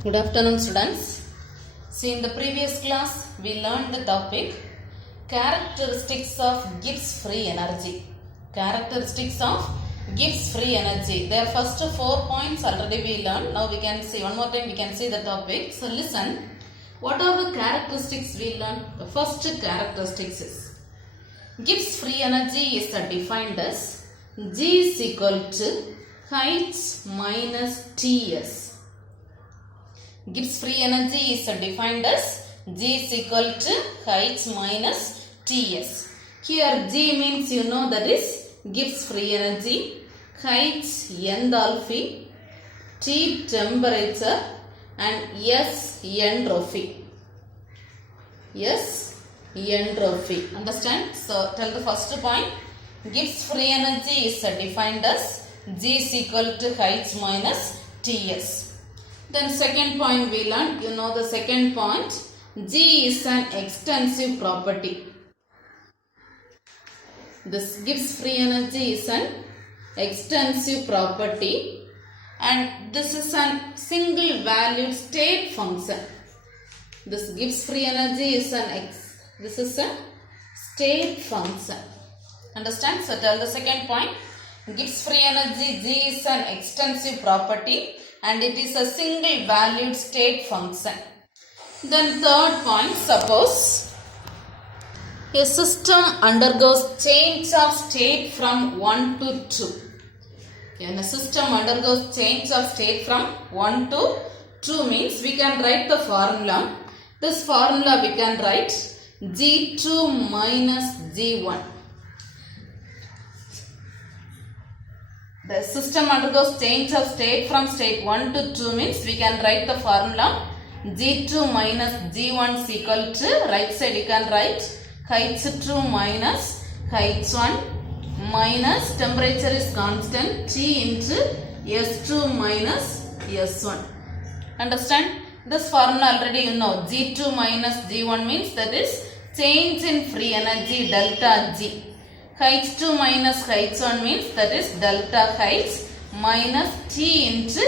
Good afternoon, students. See, in the previous class, we learned the topic characteristics of Gibbs free energy. Characteristics of Gibbs free energy. Their first 4 points already we learned. Now we can see one more time. We can see the topic. So listen. What are the characteristics we learned? The first characteristics is Gibbs free energy is defined as G is equal to H minus Ts. Gibbs free energy is defined as G is equal to H minus Ts. Here G means you know that is Gibbs free energy, H enthalpy, T temperature and S entropy. S entropy. Understand? So tell the first point. Gibbs free energy is defined as G is equal to H minus Ts. Then second point we learned, you know the second point, G is an extensive property. This Gibbs free energy is an extensive property and this is a single valued state function. This Gibbs free energy is this is a state function. Understand? So tell the second point, Gibbs free energy G is an extensive property and it is a single valued state function. Then third point, suppose a system undergoes change of state from 1 to 2. When a system undergoes change of state from 1 to 2 means we can write the formula. This formula we can write G2 minus G1. The system undergoes change of state from state 1 to 2 means we can write the formula G2 minus G1 is equal to, right side you can write H2 minus H1 minus temperature is constant T into S2 minus S1. Understand? This formula already you know, G2 minus G1 means that is change in free energy delta G. H2 minus H1 means that is delta H minus T into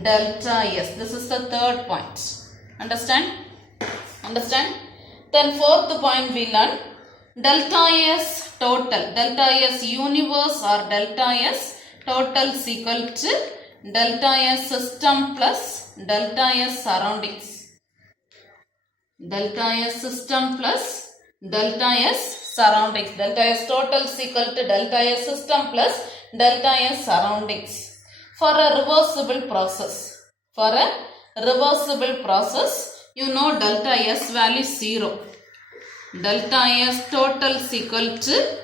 delta S. This is the third point. Understand? Understand? Then fourth point we learn delta S total. Delta S universe or delta S total is equal to delta S system plus delta S surroundings. Delta S system plus delta S surroundings. Delta S total is equal to delta S system plus delta S surroundings. For a reversible process. For a reversible process, you know delta S value is 0. Delta S total is equal to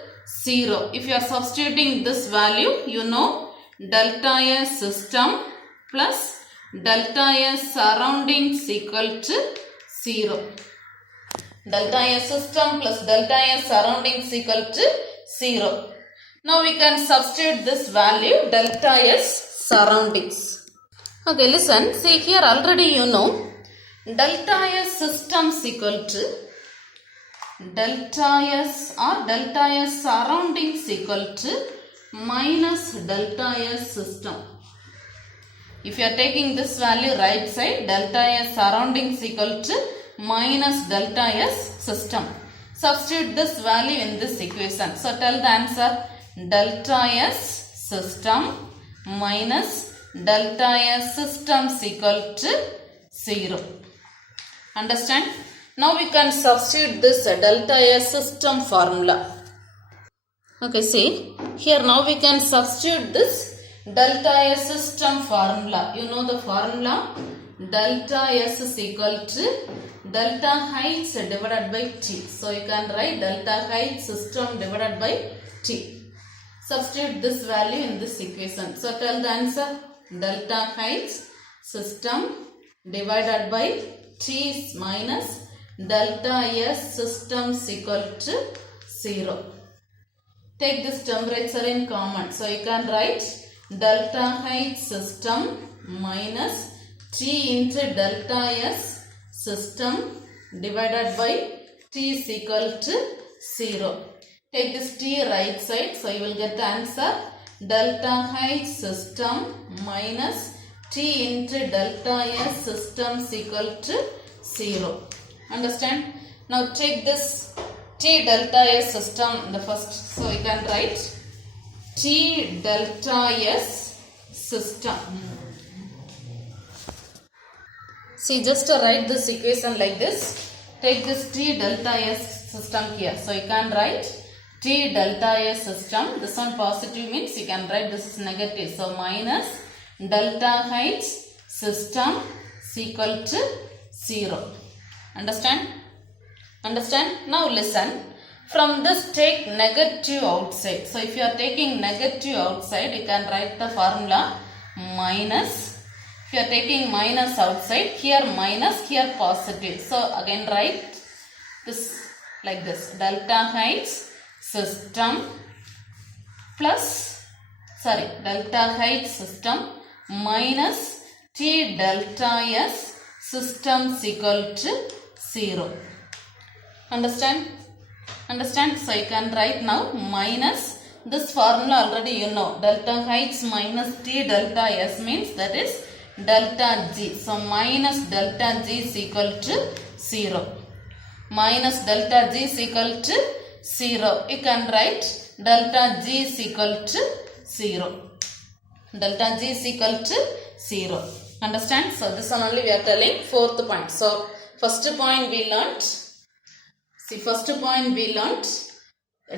0. If you are substituting this value, you know delta S system plus delta S surroundings equal to 0. Delta S system plus delta S surroundings equal to 0. Now we can substitute this value delta S surroundings. Okay, listen. See here already you know delta S system is equal to delta S or delta S surroundings equal to minus delta S system. If you are taking this value right side, delta S surroundings equal to minus delta S system. Substitute this value in this equation. So tell the answer delta S system minus delta S system is equal to 0. Understand? Now we can substitute this delta S system formula. Okay, see here now we can substitute this delta S system formula. You know the formula delta S is equal to delta H divided by T. So you can write delta H system divided by T. Substitute this value in this equation. So tell the answer delta H system divided by T minus delta S system is equal to 0. Take this temperature in common. So you can write delta H system minus T into delta S system divided by T is equal to 0. Take this T right side. So you will get the answer delta H system minus T into delta S system is equal to 0. Understand? Now take this T delta S system the first. So you can write T delta S system. See, just write this equation like this. Take this T delta S system here. So you can write T delta S system. This one positive means you can write this is negative. So minus delta H system is equal to 0. Understand? Understand? Now listen. From this take negative outside. So if you are taking negative outside, you can write the formula minus. If you are taking minus outside, here minus, here positive. So again write this like this. Delta H system plus, delta H system minus T delta S system is equal to 0. Understand? Understand? So you can write now minus this formula already you know. Delta H minus T delta S means that is delta G. So minus delta G is equal to 0. Minus delta G is equal to 0. You can write delta G is equal to 0. Delta G is equal to 0. Understand? So this one only we are telling fourth point. So first point we learnt. See, first point we learnt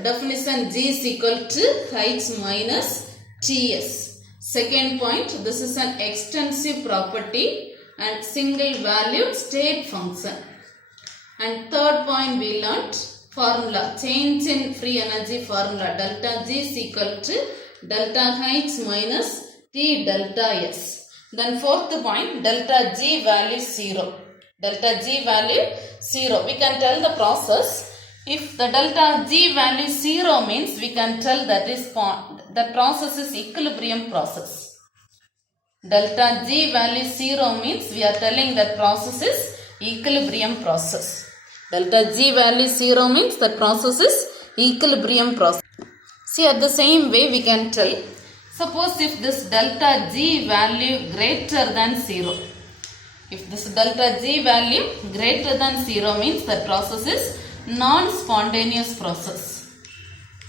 definition G is equal to H minus Ts. Second point, this is an extensive property and single valued state function. And third point we learnt formula, change in free energy formula, delta G is equal to delta H minus T delta S. Then fourth point, delta G value 0. Delta G value 0. We can tell the process. If the delta G value 0 means we can tell that is the process is equilibrium process. Delta G value 0 means we are telling that process is equilibrium process. Delta G value 0 means that process is equilibrium process. See, at the same way we can tell. Suppose if this delta G value greater than 0. If this delta G value greater than 0 means the process is non-spontaneous process.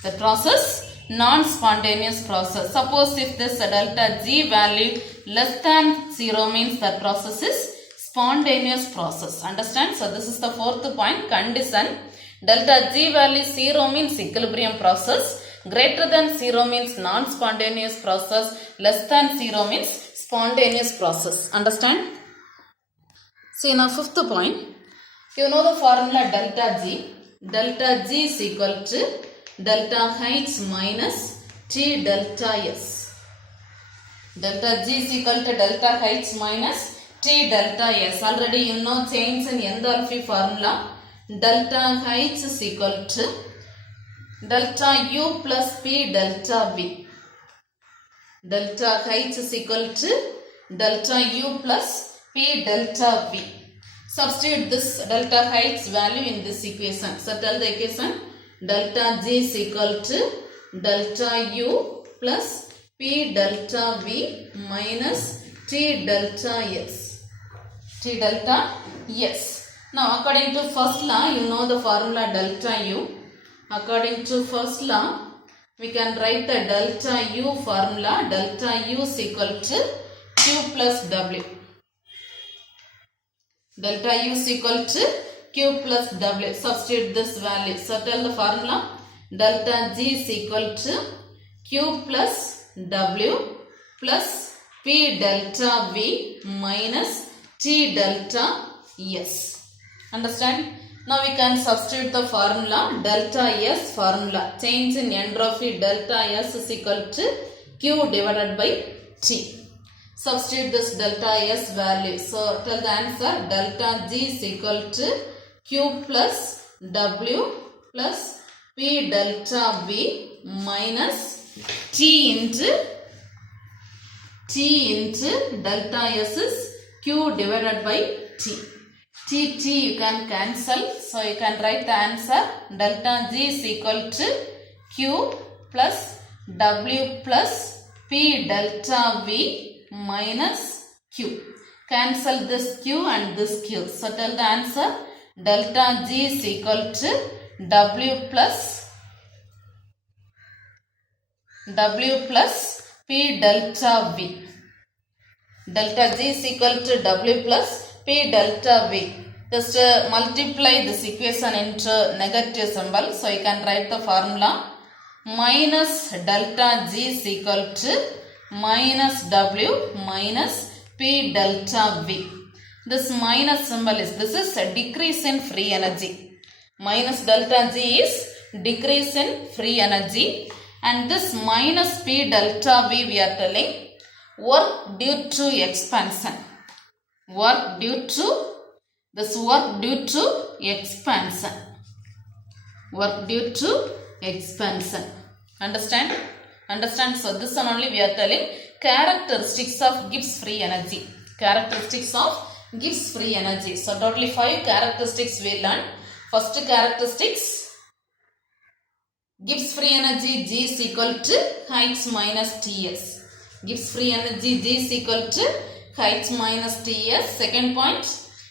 The process non-spontaneous process. Suppose if this delta G value less than 0 means the process is spontaneous process. Understand? So this is the fourth point, condition. Delta G value 0 means equilibrium process. Greater than 0 means non-spontaneous process. Less than 0 means spontaneous process. Understand? See, now fifth point. You know the formula delta G. Delta G is equal to delta H minus T delta S. Delta G is equal to delta H minus T delta S. Already you know change in enthalpy formula. Delta H is equal to delta U plus P delta V. Delta H is equal to delta U plus P delta V. Substitute this delta H value in this equation. So tell the equation delta G is equal to delta U plus P delta V minus T delta S. T delta S. Now according to first law, you know the formula delta U. According to first law, we can write the delta U formula. Delta U is equal to Q plus W. Delta U is equal to Q plus W. Substitute this value. So tell the formula. Delta G is equal to Q plus W plus P delta V minus T delta S. Understand? Now we can substitute the formula. Delta S formula. Change in entropy delta S is equal to Q divided by T. Substitute this delta S value. So tell the answer. Delta G is equal to Q plus W plus P delta V minus T into delta S is Q divided by T. T you can cancel. So you can write the answer. Delta G is equal to Q plus W plus P delta V minus Q. Cancel this Q and this Q. So tell the answer. Delta G is equal to W plus P delta V. Delta G is equal to W plus P delta V. Just multiply this equation into negative symbol. So you can write the formula. Minus delta G is equal to minus W minus P delta V. This minus symbol is, this is a decrease in free energy. Minus delta G is decrease in free energy. And this minus P delta V we are telling work due to expansion. Work due to expansion. Work due to expansion. Understand? Understand? So this one only we are telling characteristics of Gibbs free energy. Characteristics of Gibbs free energy. So totally 5 characteristics we learned. First characteristics, Gibbs free energy G is equal to H minus Ts. Gibbs free energy G is equal to H minus Ts. Second point,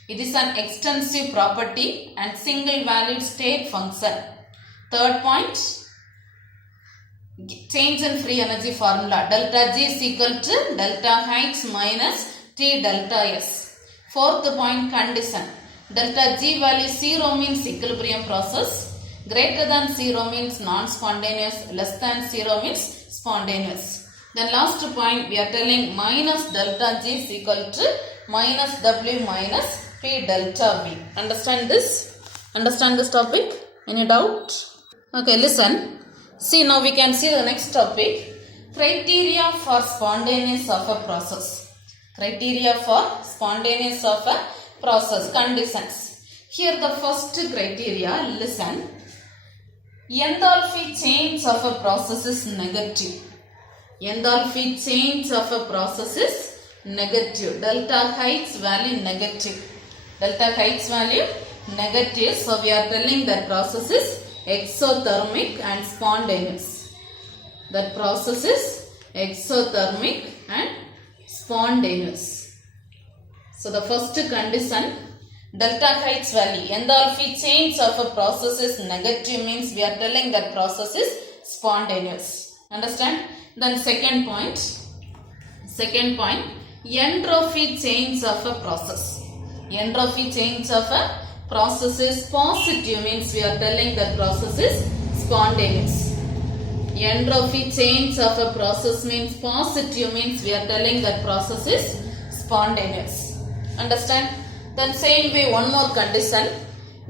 it is an extensive property and single valued state function. Third point, change in free energy formula. Delta G is equal to delta H minus T delta S. Fourth point, condition. Delta G value 0 means equilibrium process. Greater than 0 means non-spontaneous. Less than 0 means spontaneous. Then last point, we are telling minus delta G is equal to minus W minus P delta V. Understand this? Understand this topic? Any doubt? Okay, listen. See, now we can see the next topic. Criteria for spontaneous of a process. Criteria for spontaneous of a process. Conditions. Here the first criteria, listen. Enthalpy change of a process is negative. Enthalpy change of a process is negative. Delta H value negative. Delta H value negative. So we are telling that process is exothermic and spontaneous. That process is exothermic and spontaneous. So the first condition, delta H value, enthalpy change of a process is negative means we are telling that process is spontaneous. Understand? Then second point, entropy change of a process. Entropy change of a process is positive means we are telling that process is spontaneous. Entropy change of a process means positive means we are telling that process is spontaneous. Understand? Then same way one more condition,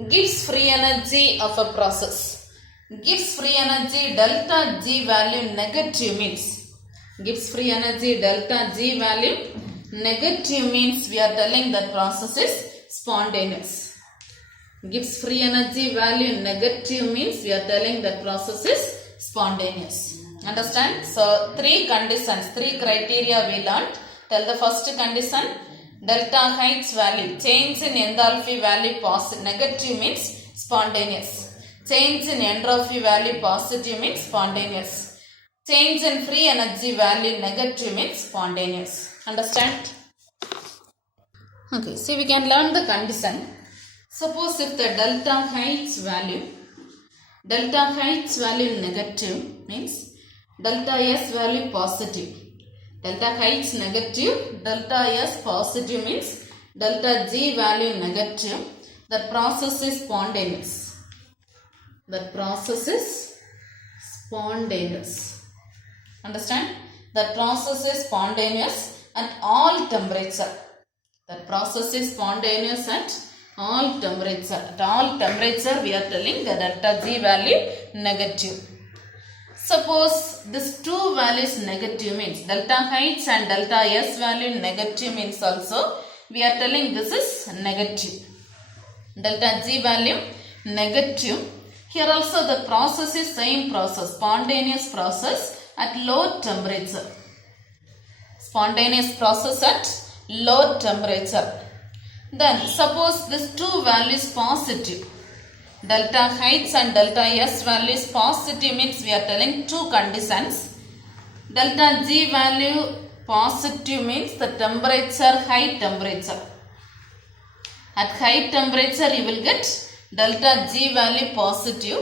Gibbs free energy of a process. Gibbs free energy delta G value negative means, Gibbs free energy delta G value negative means we are telling that process is spontaneous. Gibbs free energy value negative means we are telling that process is spontaneous. Understand? So 3 conditions, 3 criteria we learned. Tell the first condition, delta H value, change in enthalpy value positive, negative means spontaneous. Change in entropy value positive means spontaneous. Change in free energy value negative means spontaneous. Understand? Okay, see we can learn the condition. Suppose if the delta H value negative means delta S value positive. Delta H negative, delta S positive means delta G value negative. That process is spontaneous. That process is spontaneous. Understand? That process is spontaneous at all temperature. That process is spontaneous at all temperature. At all temperature we are telling the delta G value negative. Suppose this 2 values negative means delta H and delta S value negative means also we are telling this is negative. Delta G value negative. Here also the process is same process, spontaneous process at low temperature. Spontaneous process at low temperature. Then suppose this 2 values positive. Delta H and delta S values positive means we are telling 2 conditions. Delta G value Positive means the temperature, high temperature. At high temperature you will get delta G value positive.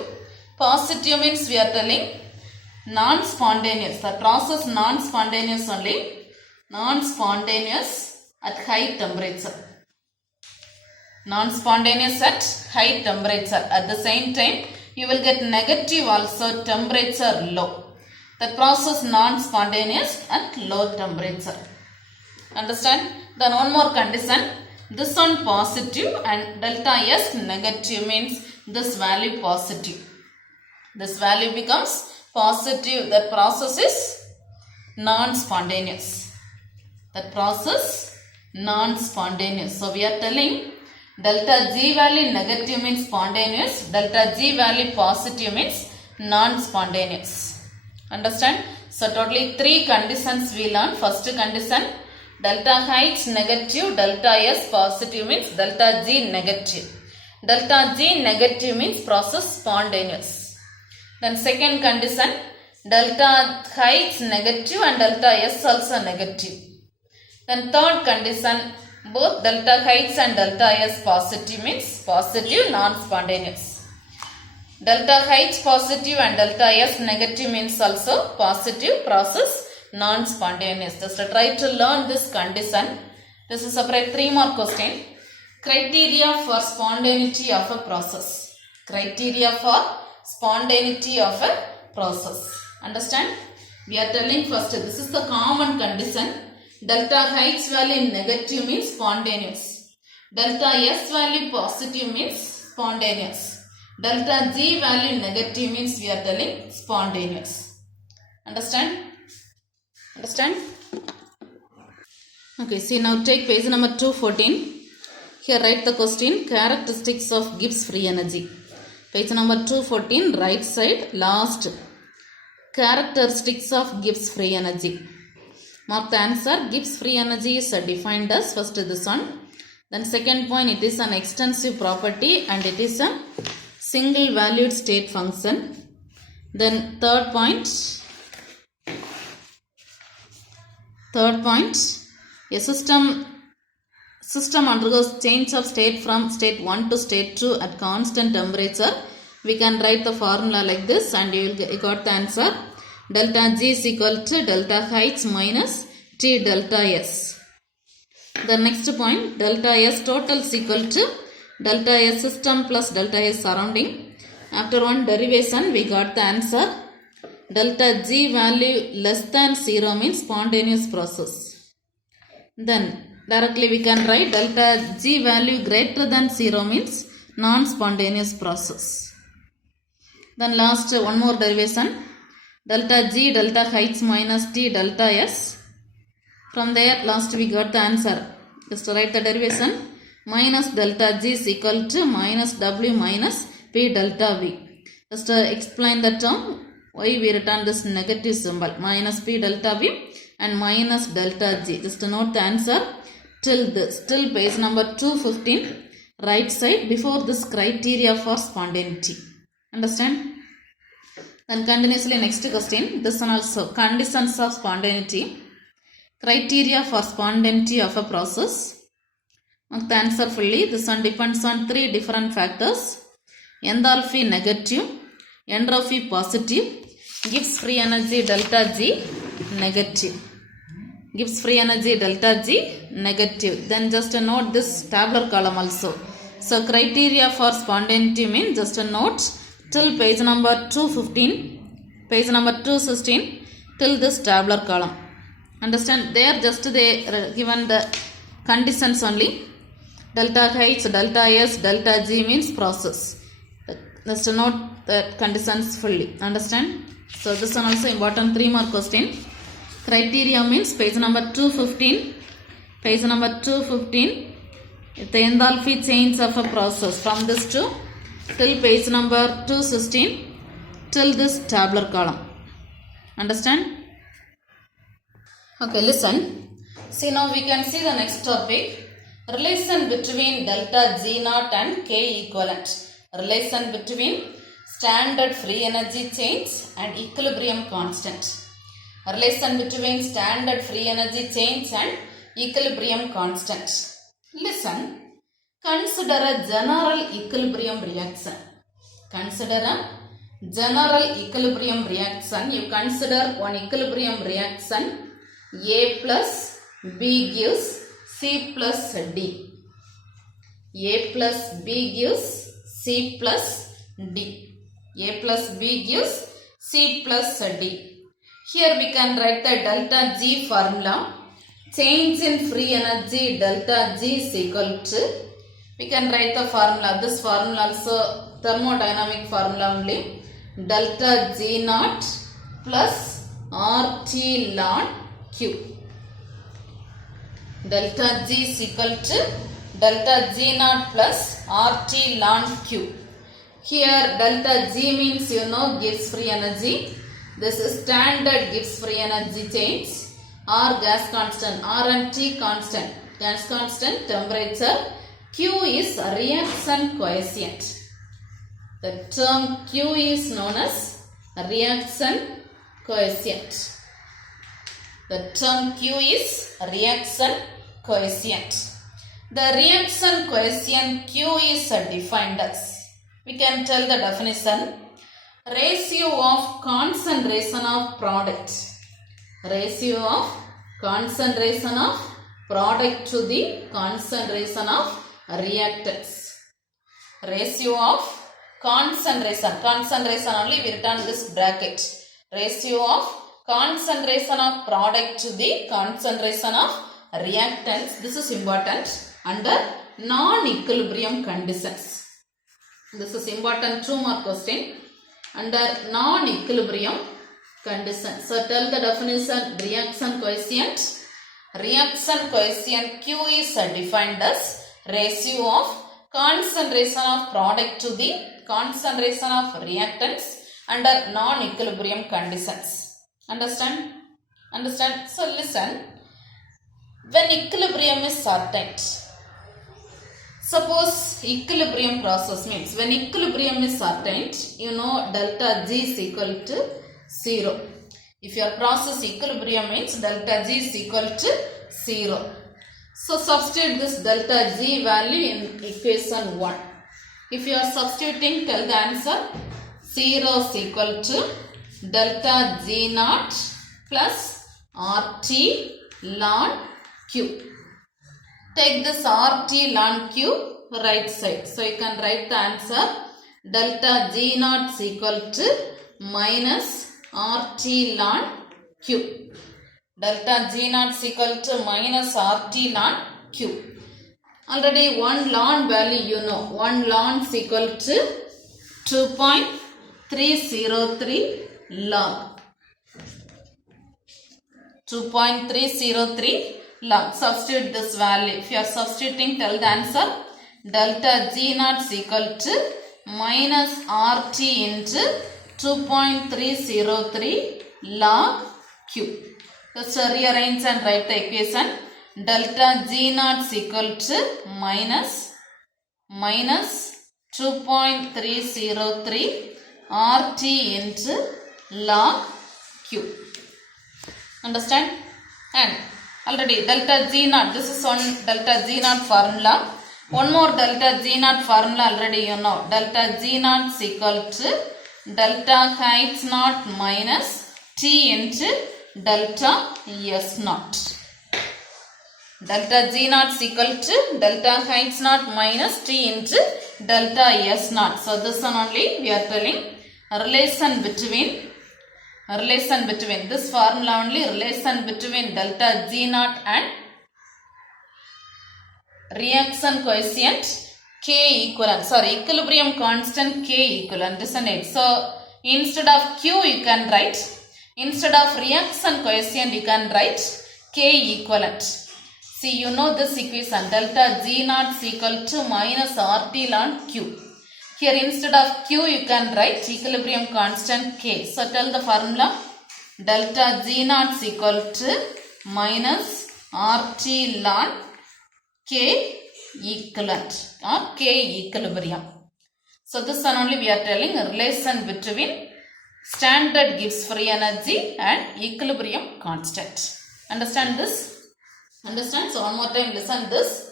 Positive means we are telling non-spontaneous. The process non-spontaneous only. Non-spontaneous at high temperature. Non-spontaneous at high temperature. At the same time, you will get negative also, temperature low. The process non-spontaneous at low temperature. Understand? Then one more condition. This one positive and delta S negative means this value positive. This value becomes positive. That process is non-spontaneous. That process non-spontaneous. So we are telling delta G value negative means spontaneous. Delta G value positive means non-spontaneous. Understand? So totally 3 conditions we learn. First condition, delta H negative, delta S positive means delta G negative. Delta G negative means process spontaneous. Then second condition, delta H negative and delta S also negative. Then third condition, both delta H and delta S positive means positive non-spontaneous. Delta H positive and delta S negative means also positive process non-spontaneous. Just try to learn this condition. This is separate 3 more question. Criteria for spontaneity of a process. Criteria for spontaneity of a process. Understand? We are telling first, this is the common condition. Delta H value negative means spontaneous. Delta S value positive means spontaneous. Delta G value negative means we are telling spontaneous. Understand? Understand? Okay, see now take page number 214. Here write the question, characteristics of Gibbs free energy. Page number 214, right side, last. Characteristics of Gibbs free energy. Mark the answer. Gibbs free energy is defined as first this one. Then second point, it is an extensive property and it is a single valued state function. Then third point, a system undergoes change of state from state 1 to state 2 at constant temperature. We can write the formula like this and you got the answer. Delta G is equal to delta H minus T delta S. The next point, delta S total is equal to delta S system plus delta S surrounding. After one derivation, we got the answer. Delta G value less than 0 means spontaneous process. Then directly we can write delta G value greater than 0 means non-spontaneous process. Then last one more derivation. Delta G delta H minus T delta S. From there last we got the answer. Just to write the derivation. Minus delta G is equal to minus W minus P delta V. Just to explain the term, why we return this negative symbol. Minus P delta V and minus delta G. Just to note the answer. Till page number 215. Right side before this criteria for spontaneity. Understand? Then continuously next question. This one also conditions of spontaneity. Criteria for spontaneity of a process. Mark the answer fully. This one depends on 3 different factors. Enthalpy negative, entropy positive, Gibbs free energy delta G negative. Gibbs free energy delta G negative. Then just note this tabular column also. So criteria for spontaneity means just note till page number 215, page number 216 till this tabular column. Understand? There just they given the conditions only. Delta H, delta S, delta G means process. Just note the conditions fully. Understand? So this one also important 3 more question. Criteria means page number 215. Page number 215. The enthalpy change of a process from this to till page number 216 till this tabular column. Understand? Okay, listen. See now we can see the next topic. Relation between delta G naught and K equivalent. Relation between standard free energy change and equilibrium constant. relation between standard free energy change and equilibrium constant. Listen, consider a general equilibrium reaction. Consider a general equilibrium reaction. You consider one equilibrium reaction. A plus B gives C plus D. A plus B gives C plus D. A plus B gives C plus D. Here we can write the delta G formula. Change in free energy delta G is equal to, we can write the formula. This formula also thermodynamic formula only. Delta G naught plus RT ln Q. Delta G is equal to delta G naught plus RT ln Q. Here delta G means Gibbs free energy. This is standard Gibbs free energy change. R gas constant, R and T constant. Gas constant, temperature. Q is reaction coefficient. The term Q is known as reaction coefficient. The term Q is reaction coefficient. The reaction coefficient Q is defined as, we can tell the definition, ratio of concentration of product. Ratio of concentration of product to the concentration of reactants. Ratio of concentration. Concentration only we return this bracket. Ratio of concentration of product to the concentration of reactants. This is important under non-equilibrium conditions. This is important 2 mark question. Under non-equilibrium conditions. So tell the definition, reaction coefficient. Reaction coefficient Q is defined as ratio of concentration of product to the concentration of reactants under non-equilibrium conditions. Understand? Understand? So listen, when equilibrium is certain, suppose equilibrium process means when equilibrium is certain, delta G is equal to 0. If your process equilibrium means delta G is equal to 0. So substitute this delta G value in equation 1. If you are substituting, tell the answer. 0 is equal to delta G naught plus RT ln Q. Take this RT ln Q right side. So you can write the answer. Delta G naught is equal to minus RT ln Q. Delta G naught is equal to minus RT ln Q. Already 1 ln value 1 ln is equal to 2.303 log. 2.303 log. Substitute this value. If you are substituting, tell the answer. Delta G naught is equal to minus RT into 2.303 log Q. Just rearrange and write the equation. Delta G naught is equal to minus 2.303 RT into log Q. Understand? And already delta G naught, this is one delta G naught formula. One more delta G naught formula already Delta G naught is equal to delta H naught minus T into delta S naught. Delta G naught is equal to delta H naught minus T into delta S naught. So this one only we are telling relation between this formula only, relation between delta G naught and reaction coefficient K equivalent. Sorry, equilibrium constant K equivalent. Listen it. So instead of Q you can write, instead of reaction coefficient you can write K equivalent. See, this equation, delta G naught is equal to minus RT ln Q. Here instead of Q you can write equilibrium constant K. So tell the formula. Delta G naught is equal to minus RT ln K equivalent or K equilibrium. So this one only we are telling relation between Standard gives free energy and equilibrium constant. Understand this? Understand? So one more time listen this.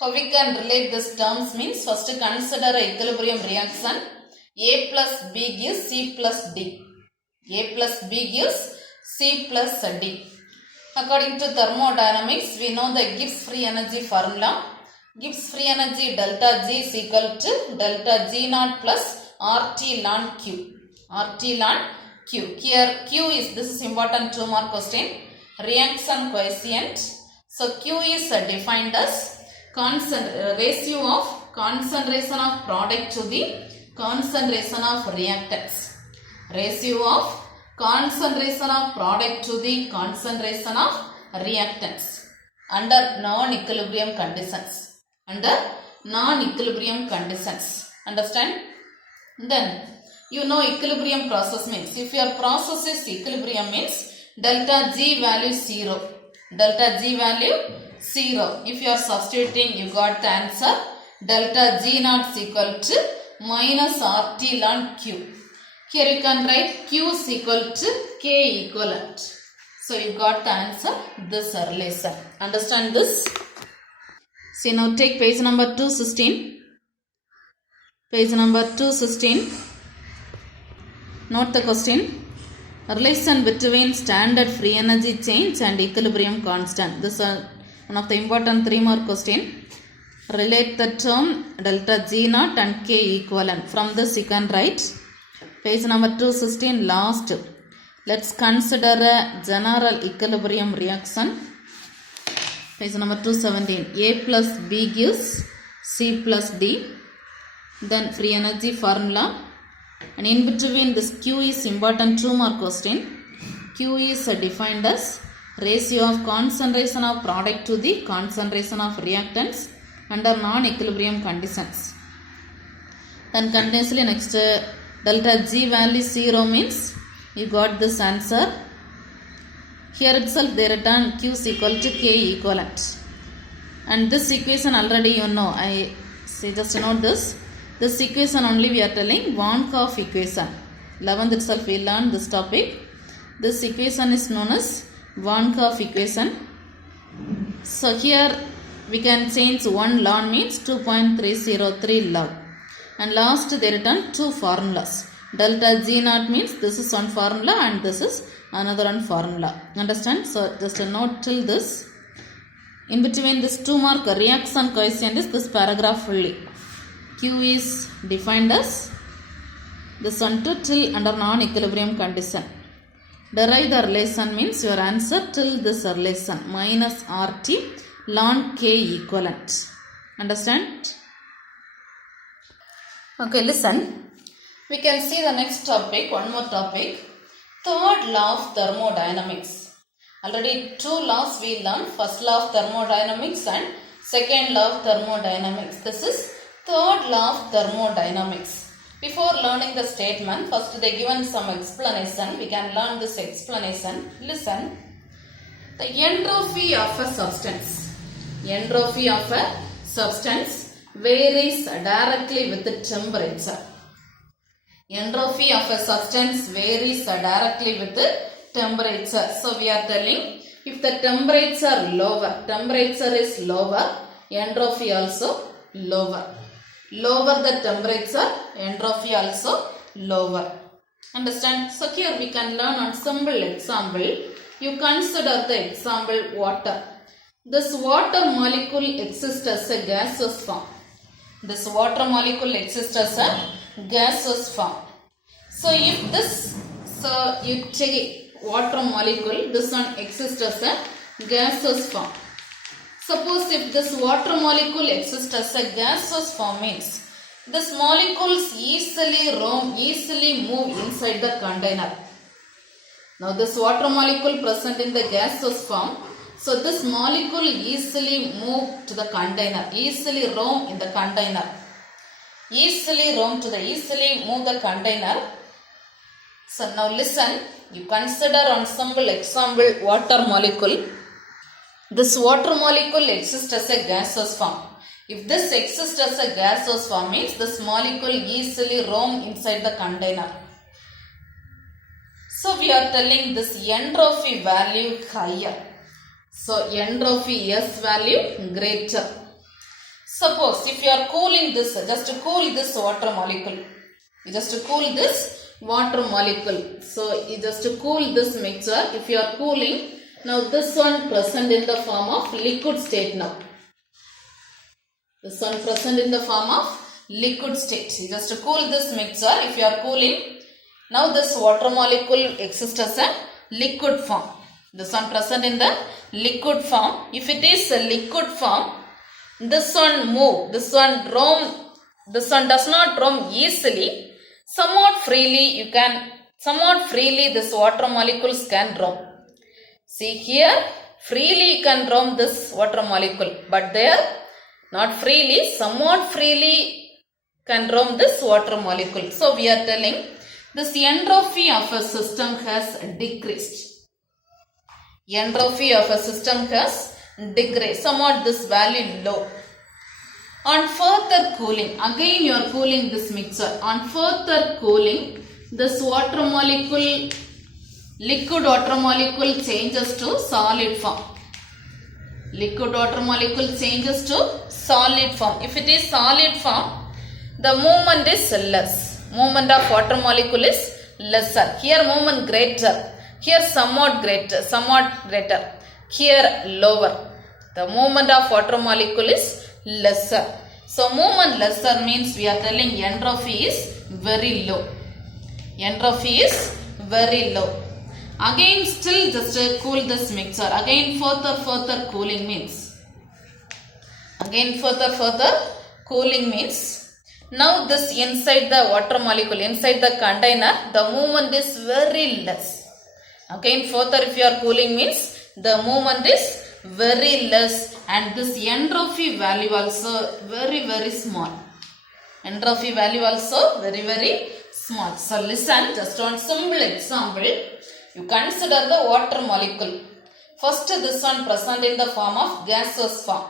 How we can relate this terms means first consider a equilibrium reaction. A plus B gives C plus D. A plus B gives C plus D. According to thermodynamics, we know the Gibbs free energy formula. Gibbs free energy delta G is equal to delta G naught plus RT ln Q. RT ln Q. Here Q is, this is important 2 mark question, reaction coefficient. So Q is defined as ratio of concentration of product to the concentration of reactants. Ratio of concentration of product to the concentration of reactants under non-equilibrium conditions. Under non-equilibrium conditions. Understand? Then you know equilibrium process means, if your process is equilibrium means delta G value 0. Delta G value 0. If you are substituting, you got the answer delta G naught is equal to minus RT ln Q. Here you can write Q is equal to K equivalent. So you got the answer, this relation. Understand this? See, now take page number 216. Page number 216. Note the question. Relation between standard free energy change and equilibrium constant. This is one of the important 3 mark question. Relate the term delta G naught and K equivalent. From this you can write page number 216 last. Let's consider a general equilibrium reaction. Page number 217. A plus B gives C plus D. Then free energy formula. And in between this Q is important 2 mark question. Q is defined as ratio of concentration of product to the concentration of reactants under non-equilibrium conditions. Then continuously next delta G value 0 means you got this answer. Here itself they return Q is equal to K equivalent. And this equation already you know. I say just note this. This equation only we are telling Van't-Hoff equation. 11th itself we learned this topic. This equation is known as Van't-Hoff equation. So here we can change 1 ln means 2.303 log. And last they return 2 formulas. Delta G naught means this is one formula and this is another one formula. Understand? So just a note till this. In between this 2 mark reaction coefficient is this paragraph fully. Q is defined as this one to till under non-equilibrium condition. Derive the relation means your answer till this relation minus RT ln K equivalent. Understand? Okay, listen. We can see the next topic, one more topic. Third law of thermodynamics. Already 2 laws we learned. First law of thermodynamics and second law of thermodynamics. This is third law of thermodynamics. Before learning the statement, first they given some explanation. We can learn this explanation. Listen. The entropy of a substance. Entropy of a substance varies directly with the temperature. Entropy of a substance varies directly with the temperature. So we are telling if the temperature is lower, entropy also lower. Lower the temperature, entropy also lower. Understand? So here we can learn on simple example. You consider the example water. This water molecule exists as a gaseous form. This water molecule exists as a gaseous form. So if this, you take water molecule, this one exists as a gaseous form. Suppose if this water molecule exists as a gaseous form means this molecules easily move inside the container. Now this water molecule present in the gaseous form, so this molecule easily move to the container, easily roam in the container, easily move the container. So now listen, you consider on simple example water molecule. This water molecule exists as a gaseous form. If this exists as a gaseous form means this molecule easily roam inside the container. So we are telling this entropy value higher. So entropy S value greater. Suppose if you are cooling this, just to cool this water molecule, just to cool this water molecule. So you just to cool this mixture, if you are cooling, now this one present in the form of liquid state now. This one present in the form of liquid state. You just to cool this mixture, if you are cooling, now this water molecule exists as a liquid form. This one present in the liquid form. If it is a liquid form, this one move, this one roam, this one does not roam easily. Somewhat freely this water molecules can roam. See here, freely you can roam this water molecule, but there not freely, somewhat freely can roam this water molecule. So we are telling this entropy of a system has decreased. Entropy of a system has decreased. Somewhat this value low. On further cooling, again you are cooling this mixture. On further cooling, this water molecule, liquid water molecule changes to solid form. Liquid water molecule changes to solid form. If it is solid form, the movement is less. Movement of water molecule is lesser. Here movement greater. Here somewhat greater. Here lower. The movement of water molecule is lesser. So movement lesser means we are telling entropy is very low. Entropy is very low. Again still just cool this mixture. Again further cooling means. Now this inside the water molecule, inside the container, the movement is very less. Again further if you are cooling means the movement is very less, and this entropy value also very small. Entropy value also very small. So listen, just one simple example. You consider the water molecule. First this one present in the form of gaseous form.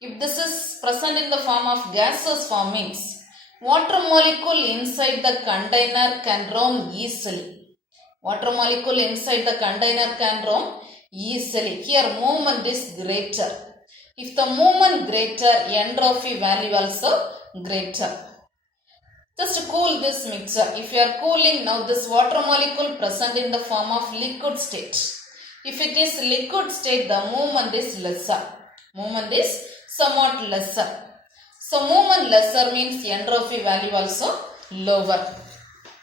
If this is present in the form of gaseous form means water molecule inside the container can roam easily. Water molecule inside the container can roam easily. Here movement is greater. If the movement greater, entropy value also greater. Just cool this mixture. If you are cooling, now this water molecule present in the form of liquid state. If it is liquid state, the movement is lesser. Movement is somewhat lesser. So movement lesser means entropy value also lower.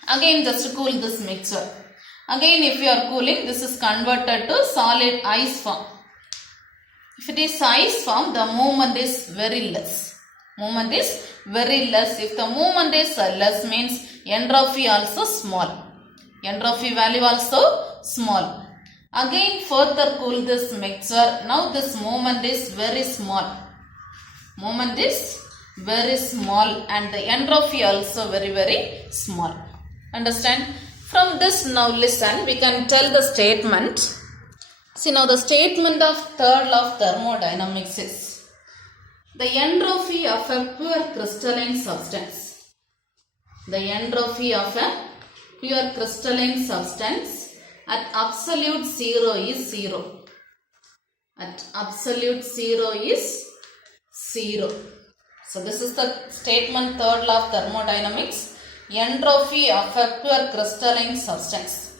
Again just cool this mixture. Again if you are cooling, this is converted to solid ice form. If it is ice form, the movement is very less. Movement is very less. If the movement is less means entropy also small. Entropy value also small. Again further cool this mixture. Now this movement is very small. Movement is very small and the entropy also very small. Understand? From this now listen, we can tell the statement. See now the statement of third law of thermodynamics is the entropy of a pure crystalline substance. The entropy of a pure crystalline substance at absolute zero is zero. At absolute zero is zero. So this is the statement third law of thermodynamics. Entropy of a pure crystalline substance.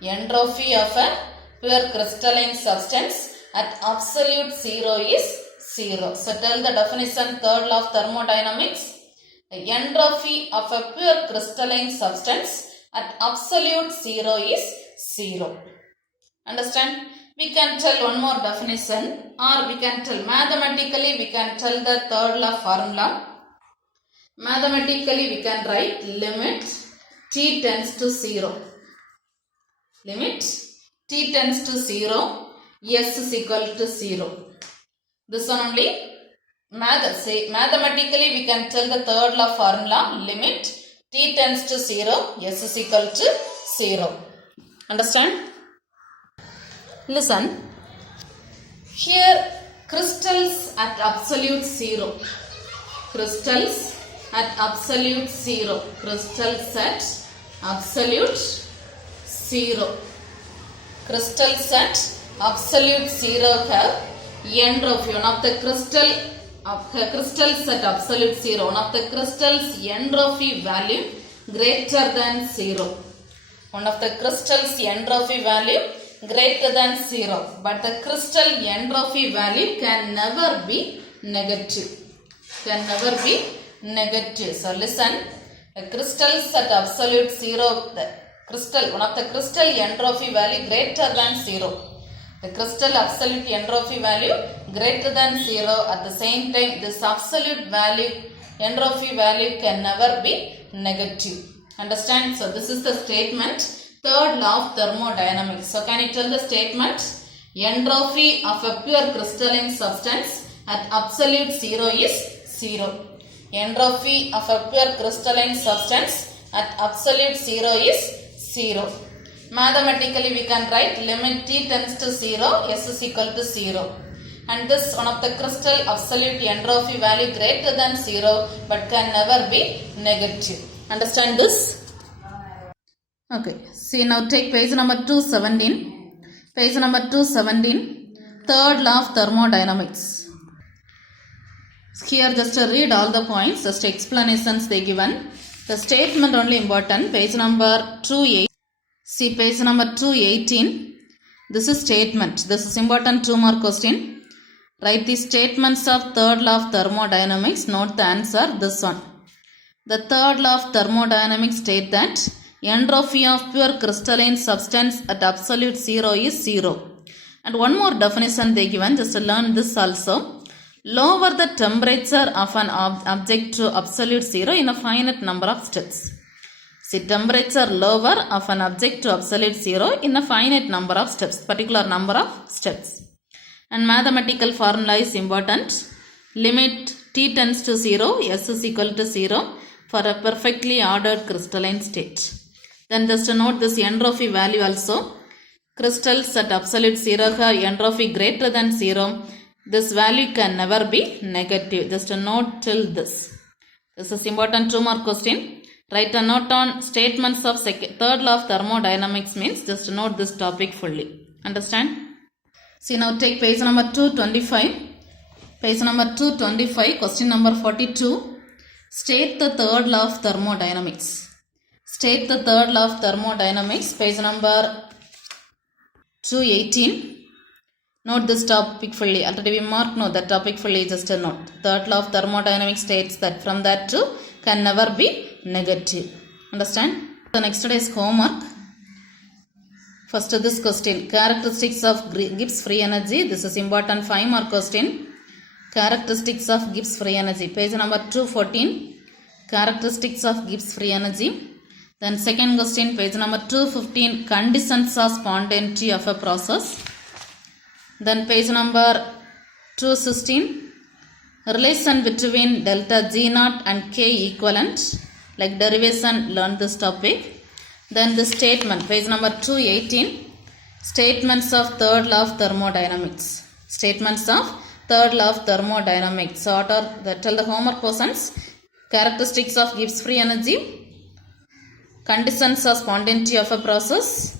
Entropy of a pure crystalline substance at absolute zero is zero. So tell the definition third law of thermodynamics. The entropy of a pure crystalline substance at absolute zero is zero. Understand? We can tell one more definition, or we can tell mathematically we can tell the third law formula. Mathematically we can write limit t tends to 0. Limit t tends to 0, s is equal to 0. This one only mathematically we can tell the third law formula. Limit t tends to 0, s is equal to 0. Understand? Listen. Here crystals at absolute 0. Crystals at absolute 0. Crystals at absolute 0. Crystals at absolute 0 have entropy. One of the crystals at absolute 0. One of the crystals entropy value greater than 0. One of the crystals entropy value greater than 0. But the crystal entropy value can never be negative. Can never be negative. So listen. A crystals at absolute 0. One of the crystal entropy value greater than 0. The crystal absolute entropy value greater than 0. At the same time, this absolute value, entropy value can never be negative. Understand? So this is the statement, third law of thermodynamics. So can you tell the statement? Entropy of a pure crystalline substance at absolute 0 is 0. Entropy of a pure crystalline substance at absolute 0 is 0. Mathematically we can write limit t tends to 0, s is equal to 0. And this one of the crystal absolute entropy value greater than 0 but can never be negative. Understand this? Okay. See, now take page number 217. Page number 217. Third law of thermodynamics. Here just to read all the points, just explanations they given. The statement only important. Page number 28. See page number 218. This is statement. This is important 2 mark question. Write the statements of third law of thermodynamics. Note the answer. This one. The third law of thermodynamics state that entropy of pure crystalline substance at absolute 0 is 0. And one more definition they given. Just to learn this also. Lower the temperature of an object to absolute 0 in a finite number of steps. See, temperature lower of an object to absolute 0 in a finite number of steps, particular number of steps. And mathematical formula is important. Limit t tends to 0, s is equal to 0 for a perfectly ordered crystalline state. Then just to note this entropy value also. Crystals at absolute 0 have entropy greater than 0. This value can never be negative. Just a note till this. This is important 2 mark question. Write a note on statements of third law of thermodynamics means just note this topic fully. Understand? See, now take page number 225. Page number 225, question number 42. State the third law of thermodynamics. State the third law of thermodynamics. Page number 218. Note this topic fully. Already we marked no that topic fully, just a note. Third law of thermodynamics states that from that to can never be negative. Understand? The next day is homework. First this question. Characteristics of Gibbs free energy. This is important 5 mark question. Characteristics of Gibbs free energy. Page number 214. Characteristics of Gibbs free energy. Then second question, page number 215. Conditions of spontaneity of a process. Then page number 216, relation between delta G naught and K equivalent, like derivation, learn this topic. Then the statement, page number 218, statements of third law of thermodynamics. Statements of third law of thermodynamics. So what are tell the homework questions? Characteristics of Gibbs free energy, conditions of spontaneity of a process,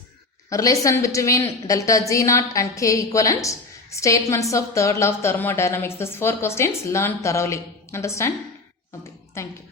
relation between delta G naught and K equivalent, statements of third law of thermodynamics. These 4 questions learn thoroughly. Understand? Okay, thank you.